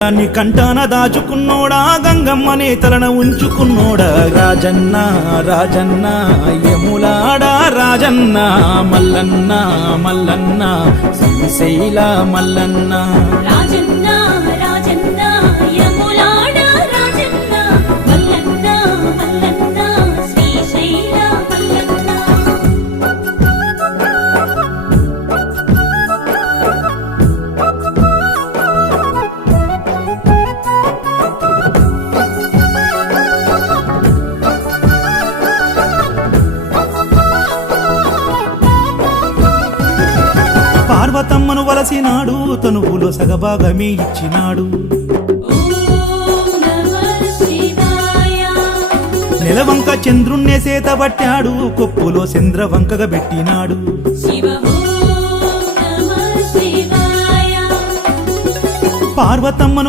దాన్ని కంటాన దాచుకున్నోడా గంగమ్మనే తలన ఉంచుకున్నోడా రాజన్న రాజన్న యములాడా రాజన్న మల్లన్న మల్లన్న శ్రీశైల మల్లన్న రాజన్న రాజన్న యములాడా రాజన్న మల్లన్న మల్లన్న శ్రీశైల మల్లన్న పార్వతమ్మను వలసినాడు తనువులో సగభాగమే ఇచ్చినాడు ఓం నమః శివాయ నెలవంక చంద్రుణ్ణే సేతబట్టాడు కొప్పులో చంద్రవంకగా పెట్టినాడు శివ ఓం నమః శివాయ పార్వతమ్మను